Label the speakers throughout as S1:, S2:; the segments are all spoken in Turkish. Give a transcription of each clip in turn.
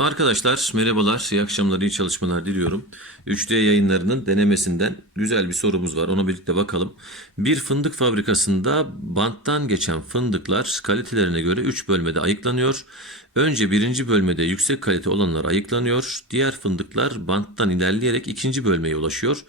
S1: Arkadaşlar merhabalar, iyi akşamlar, iyi çalışmalar diliyorum. 3D yayınlarının denemesinden güzel bir sorumuz var. Ona birlikte bakalım. Bir fındık fabrikasında banttan geçen fındıklar kalitelerine göre 3 bölmede ayıklanıyor. Önce birinci bölmede yüksek kalite olanlar ayıklanıyor. Diğer fındıklar banttan ilerleyerek ikinci bölmeye ulaşıyor.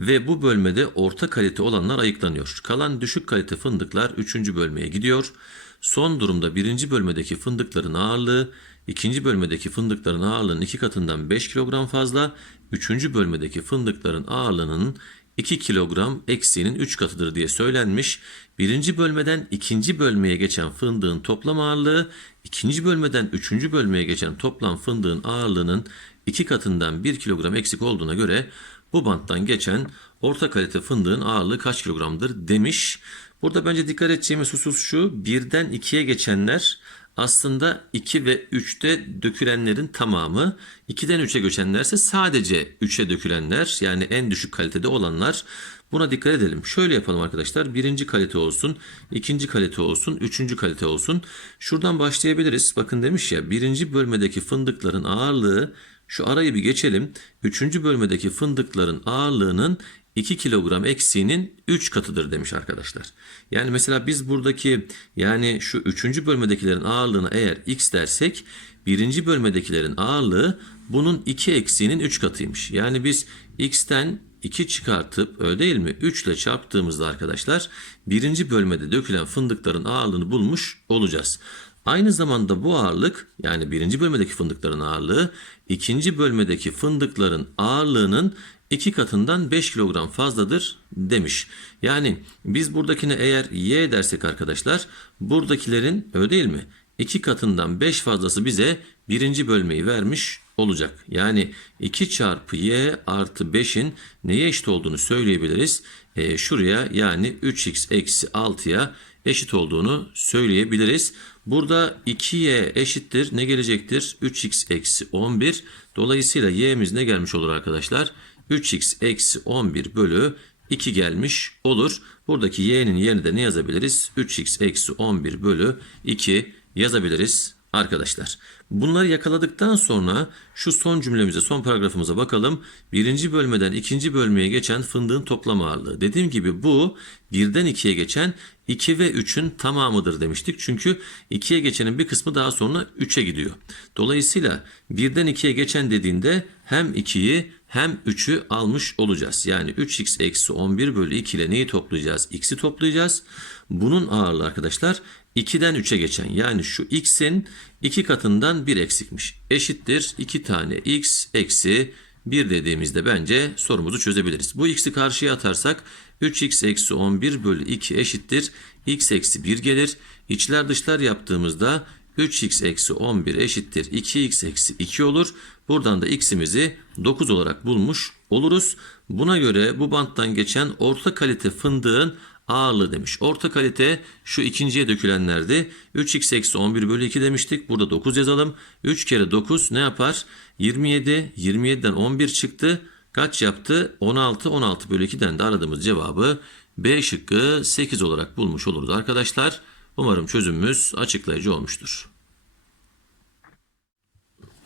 S1: Ve bu bölmede orta kalite olanlar ayıklanıyor. Kalan düşük kalite fındıklar 3. bölmeye gidiyor. Son durumda birinci bölmedeki fındıkların ağırlığı ikinci bölmedeki fındıkların ağırlığının iki katından 5 kilogram fazla, üçüncü bölmedeki fındıkların ağırlığının 2 kilogram eksiğinin 3 katıdır diye söylenmiş. Birinci bölmeden ikinci bölmeye geçen fındığın toplam ağırlığı, ikinci bölmeden üçüncü bölmeye geçen toplam fındığın ağırlığının 2 katından 1 kilogram eksik olduğuna göre bu banttan geçen orta kalite fındığın ağırlığı kaç kilogramdır demiş. Burada bence dikkat edeceğimiz husus şu. Birden ikiye geçenler aslında 2 ve 3'te dökülenlerin tamamı. 2'den 3'e geçenlerse sadece 3'e dökülenler yani en düşük kalitede olanlar. Buna dikkat edelim. Şöyle yapalım arkadaşlar. Birinci kalite olsun, ikinci kalite olsun, üçüncü kalite olsun. Şuradan başlayabiliriz. Bakın demiş ya birinci bölmedeki fındıkların ağırlığı şu arayı bir geçelim. Üçüncü bölmedeki fındıkların ağırlığının 2 kilogram eksiğinin 3 katıdır demiş arkadaşlar. Yani mesela biz buradaki yani şu 3. bölmedekilerin ağırlığına eğer x dersek birinci bölmedekilerin ağırlığı bunun 2 eksiğinin 3 katıymış. Yani biz x'ten 2 çıkartıp öyle değil mi 3 ile çarptığımızda arkadaşlar birinci bölmede dökülen fındıkların ağırlığını bulmuş olacağız. Aynı zamanda bu ağırlık yani birinci bölmedeki fındıkların ağırlığı ikinci bölmedeki fındıkların ağırlığının iki katından 5 kilogram fazladır demiş. Yani biz buradakine eğer y dersek arkadaşlar buradakilerin öyle değil mi? 2 katından 5 fazlası bize birinci bölmeyi vermiş olacak. Yani 2 çarpı y artı 5'in neye eşit olduğunu söyleyebiliriz. E, şuraya yani 3x eksi 6'ya eşit olduğunu söyleyebiliriz. Burada 2y eşittir ne gelecektir? 3x eksi 11. Dolayısıyla y'miz ne gelmiş olur arkadaşlar? 3x eksi 11 bölü 2 gelmiş olur. Buradaki y'nin yerine de ne yazabiliriz? 3x eksi 11 bölü 2 yazabiliriz arkadaşlar. Bunları yakaladıktan sonra şu son cümlemize, son paragrafımıza bakalım. Birinci bölmeden ikinci bölmeye geçen fındığın toplam ağırlığı. Dediğim gibi bu birden ikiye geçen 2 ve 3'ün tamamıdır demiştik. Çünkü 2'ye geçenin bir kısmı daha sonra 3'e gidiyor. Dolayısıyla birden 2'ye geçen dediğinde hem 2'yi hem 3'ü almış olacağız. Yani 3x eksi 11 bölü 2 ile neyi toplayacağız? X'i toplayacağız. Bunun ağırlığı arkadaşlar 2'den 3'e geçen yani şu x'in 2 katından 1 eksikmiş. Eşittir 2 tane x eksi 1 dediğimizde bence sorumuzu çözebiliriz. Bu x'i karşıya atarsak 3x eksi 11 bölü 2 eşittir. x eksi 1 gelir. İçler dışlar yaptığımızda 3x eksi 11 eşittir 2x eksi 2 olur. Buradan da x'imizi 9 olarak bulmuş oluruz. Buna göre bu banttan geçen orta kalite fındığın ağırlığı demiş. Orta kalite şu ikinciye dökülenlerdi. 3x eksi 11 bölü 2 demiştik. Burada 9 yazalım. 3 kere 9 ne yapar? 27. 27'den 11 çıktı. Kaç yaptı? 16. 16 bölü 2'den de aradığımız cevabı B şıkkı 8 olarak bulmuş oluruz arkadaşlar. Umarım çözümümüz açıklayıcı olmuştur.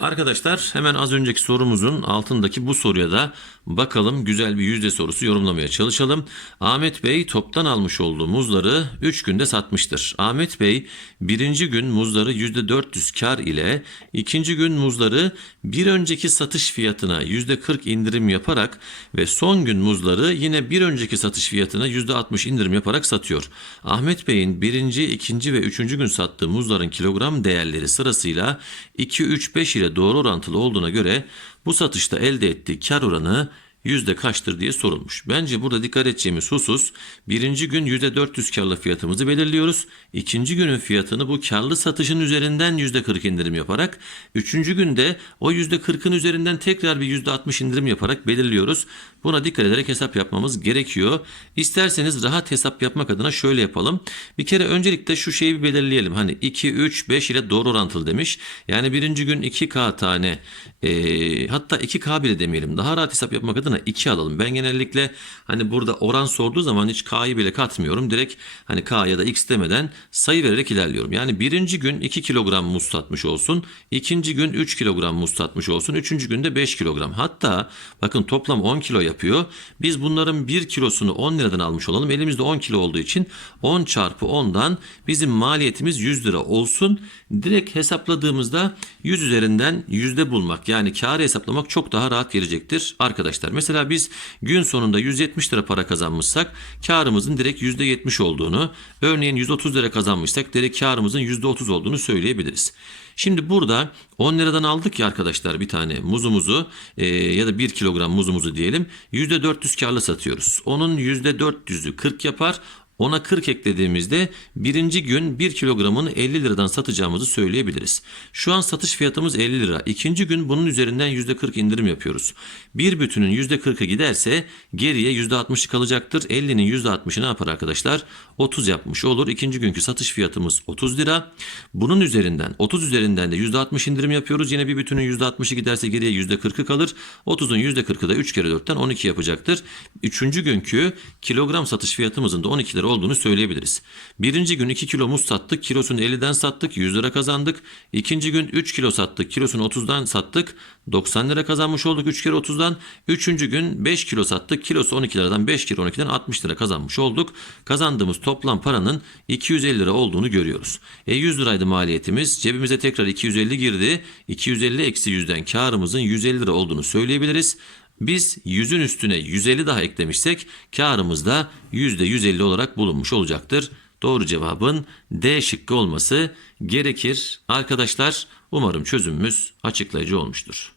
S1: Arkadaşlar hemen az önceki sorumuzun altındaki bu soruya da bakalım güzel bir yüzde sorusu yorumlamaya çalışalım. Ahmet Bey toptan almış olduğu muzları 3 günde satmıştır. Ahmet Bey birinci gün muzları %400 kar ile ikinci gün muzları bir önceki satış fiyatına %40 indirim yaparak ve son gün muzları yine bir önceki satış fiyatına %60 indirim yaparak satıyor. Ahmet Bey'in birinci, ikinci ve üçüncü gün sattığı muzların kilogram değerleri sırasıyla 2, 3, 5 ile doğru orantılı olduğuna göre bu satışta elde ettiği kar oranı yüzde kaçtır diye sorulmuş. Bence burada dikkat edeceğimiz husus birinci gün yüzde 400 karlı fiyatımızı belirliyoruz. İkinci günün fiyatını bu karlı satışın üzerinden yüzde 40 indirim yaparak üçüncü günde o yüzde 40'ın üzerinden tekrar bir yüzde 60 indirim yaparak belirliyoruz. Buna dikkat ederek hesap yapmamız gerekiyor. İsterseniz rahat hesap yapmak adına şöyle yapalım. Bir kere öncelikle şu şeyi bir belirleyelim. Hani 2, 3, 5 ile doğru orantılı demiş. Yani birinci gün 2K tane e, hatta 2K bile demeyelim. Daha rahat hesap yapmak adına katına 2 alalım. Ben genellikle hani burada oran sorduğu zaman hiç K'yı bile katmıyorum. Direkt hani K ya da X demeden sayı vererek ilerliyorum. Yani birinci gün 2 kilogram muz satmış olsun. ikinci gün 3 kilogram muz satmış olsun. Üçüncü günde 5 kilogram. Hatta bakın toplam 10 kilo yapıyor. Biz bunların 1 kilosunu 10 liradan almış olalım. Elimizde 10 kilo olduğu için 10 çarpı 10'dan bizim maliyetimiz 100 lira olsun. Direkt hesapladığımızda 100 üzerinden yüzde bulmak yani karı hesaplamak çok daha rahat gelecektir arkadaşlar. Mesela biz gün sonunda 170 lira para kazanmışsak karımızın direkt %70 olduğunu, örneğin 130 lira kazanmışsak direkt karımızın %30 olduğunu söyleyebiliriz. Şimdi burada 10 liradan aldık ya arkadaşlar bir tane muzumuzu e, ya da 1 kilogram muzumuzu diyelim %400 karla satıyoruz. Onun %400'ü 40 yapar. Ona 40 eklediğimizde birinci gün 1 kilogramını 50 liradan satacağımızı söyleyebiliriz. Şu an satış fiyatımız 50 lira. İkinci gün bunun üzerinden %40 indirim yapıyoruz. Bir bütünün %40'ı giderse geriye %60'ı kalacaktır. 50'nin %60'ı ne yapar arkadaşlar? 30 yapmış olur. İkinci günkü satış fiyatımız 30 lira. Bunun üzerinden 30 üzerinden de %60 indirim yapıyoruz. Yine bir bütünün %60'ı giderse geriye %40'ı kalır. 30'un %40'ı da 3 kere 4'ten 12 yapacaktır. Üçüncü günkü kilogram satış fiyatımızın da 12 lira olduğunu söyleyebiliriz. Birinci gün 2 kilo muz sattık. Kilosunu 50'den sattık. 100 lira kazandık. İkinci gün 3 kilo sattık. Kilosunu 30'dan sattık. 90 lira kazanmış olduk 3 kere 30'dan. Üçüncü gün 5 kilo sattık. Kilosu 12 liradan 5 kere 12'den 60 lira kazanmış olduk. Kazandığımız toplam paranın 250 lira olduğunu görüyoruz. E 100 liraydı maliyetimiz. Cebimize tekrar 250 girdi. 250 eksi 100'den karımızın 150 lira olduğunu söyleyebiliriz. Biz 100'ün üstüne 150 daha eklemişsek karımız da %150 olarak bulunmuş olacaktır. Doğru cevabın D şıkkı olması gerekir. Arkadaşlar umarım çözümümüz açıklayıcı olmuştur.